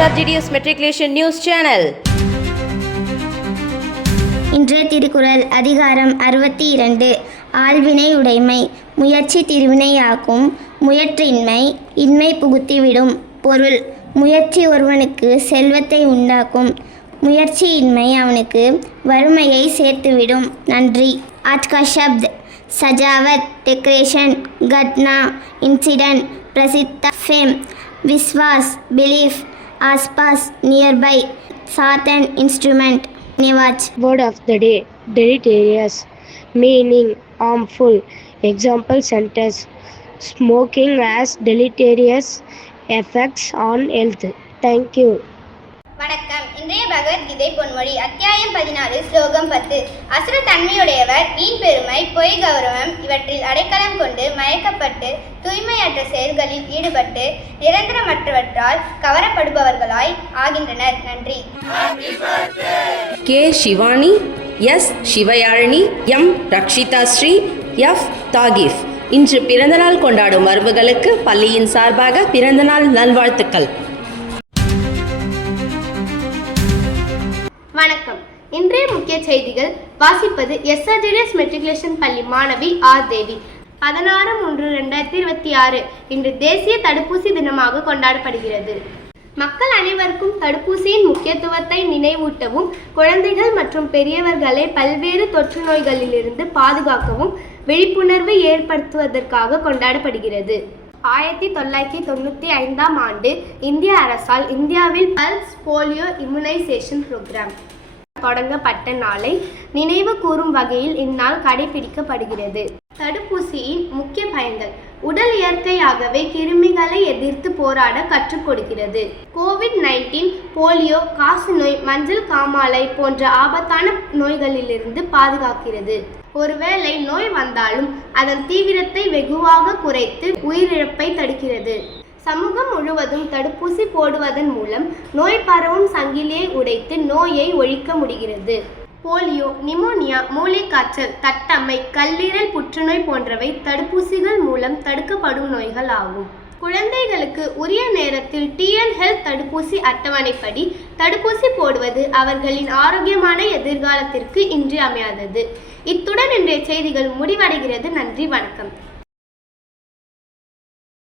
SRGDS Matriculation News Channel. இன்றைய திருக்குறள் அதிகாரம் 62 ஆள்வினை உடைமை. முயற்சி திருவினையாக்கும், முயற்றின்மை இன்மை புகுத்திவிடும். பொருள்: முயற்சி ஒருவனுக்கு செல்வத்தை உண்டாக்கும், முயற்சியின்மை அவனுக்கு வறுமையை சேர்த்துவிடும். நன்றி. आज का शब्द सजावट, डेकोरेशन, घटना, इंसिडेंट, प्रसिद्ध, फेम, विश्वास, बिलीफ, आसपास, नियर बाय, साथ एंड इंस्ट्रूमेंट. धन्यवाद. Word of the day: deleterious, meaning harmful. Example sentence: smoking has deleterious effects on health. Thank you. வணக்கம். இன்றைய பகவத்கீதை பொன்மொழி அத்தியாயம் 14 ஸ்லோகம் 10. அசுர தன்மையுடையவர் வீண் பெருமை, பொய் கௌரவம் இவற்றில் அடைக்கலம் கொண்டு மயக்கப்பட்டு தூய்மையற்ற செயல்களில் ஈடுபட்டு நிரந்தரமற்றவற்றால் கவரப்படுபவர்களாய் ஆகின்றனர். நன்றி. K. Sivani, S. Sivayazhini, M. Rakshitha Sri, F. Thakif. இன்று பிறந்தநாள் கொண்டாடும் மரபுகளுக்கு பள்ளியின் சார்பாக பிறந்தநாள் நல்வாழ்த்துக்கள். வணக்கம். இன்றைய முக்கிய செய்திகள் வாசிப்பது SRGDS மெட்ரிகுலேஷன் பள்ளி மாணவி ஆர் தேவி. 16/3/2026 இன்று தேசிய தடுப்பூசி தினமாக கொண்டாடப்படுகிறது. மக்கள் அனைவருக்கும் தடுப்பூசியின் முக்கியத்துவத்தை நினைவூட்டவும், குழந்தைகள் மற்றும் பெரியவர்களை பல்வேறு தொற்று நோய்களிலிருந்து பாதுகாக்கவும் விழிப்புணர்வு ஏற்படுத்துவதற்காக கொண்டாடப்படுகிறது. 1995ஆம் ஆண்டு இந்திய அரசால் இந்தியாவில் பல்ஸ் போலியோ இம்யூனைசேஷன் புரோகிராம் தொடங்கப்பட்ட நாளை நினைவு கூறும் வகையில் இந்நாள் கடைபிடிக்கப்படுகிறது. தடுப்பூசியின் முக்கிய பயன்கள்: உடல் இயற்கையாகவே கிருமிகளை எதிர்த்து போராட கற்றுக் கொடுக்கிறது. COVID-19, போலியோ, காசநோய், மஞ்சள் காமாலை போன்ற ஆபத்தான நோய்களிலிருந்து பாதுகாக்கிறது. ஒருவேளை நோய் வந்தாலும் அதன் தீவிரத்தை வெகுவாக குறைத்து உயிரிழப்பை தடுக்கிறது. சமூகம் முழுவதும் தடுப்பூசி போடுவதன் மூலம் நோய் பரவும் சங்கிலியை உடைத்து நோயை ஒழிக்க முடிகிறது. போலியோ, நிமோனியா, மூளைக்காய்ச்சல், தட்டம்மை, கல்லீரல் புற்றுநோய் போன்றவை தடுப்பூசிகள் மூலம் தடுக்கப்படும் நோய்கள் ஆகும். குழந்தைகளுக்கு உரிய நேரத்தில் TN ஹெல்த் தடுப்பூசி அட்டவணைப்படி தடுப்பூசி போடுவது அவர்களின் ஆரோக்கியமான எதிர்காலத்திற்கு இன்றியமையாதது. இத்துடன் இன்றைய செய்திகள் முடிவடைகிறது. நன்றி, வணக்கம்.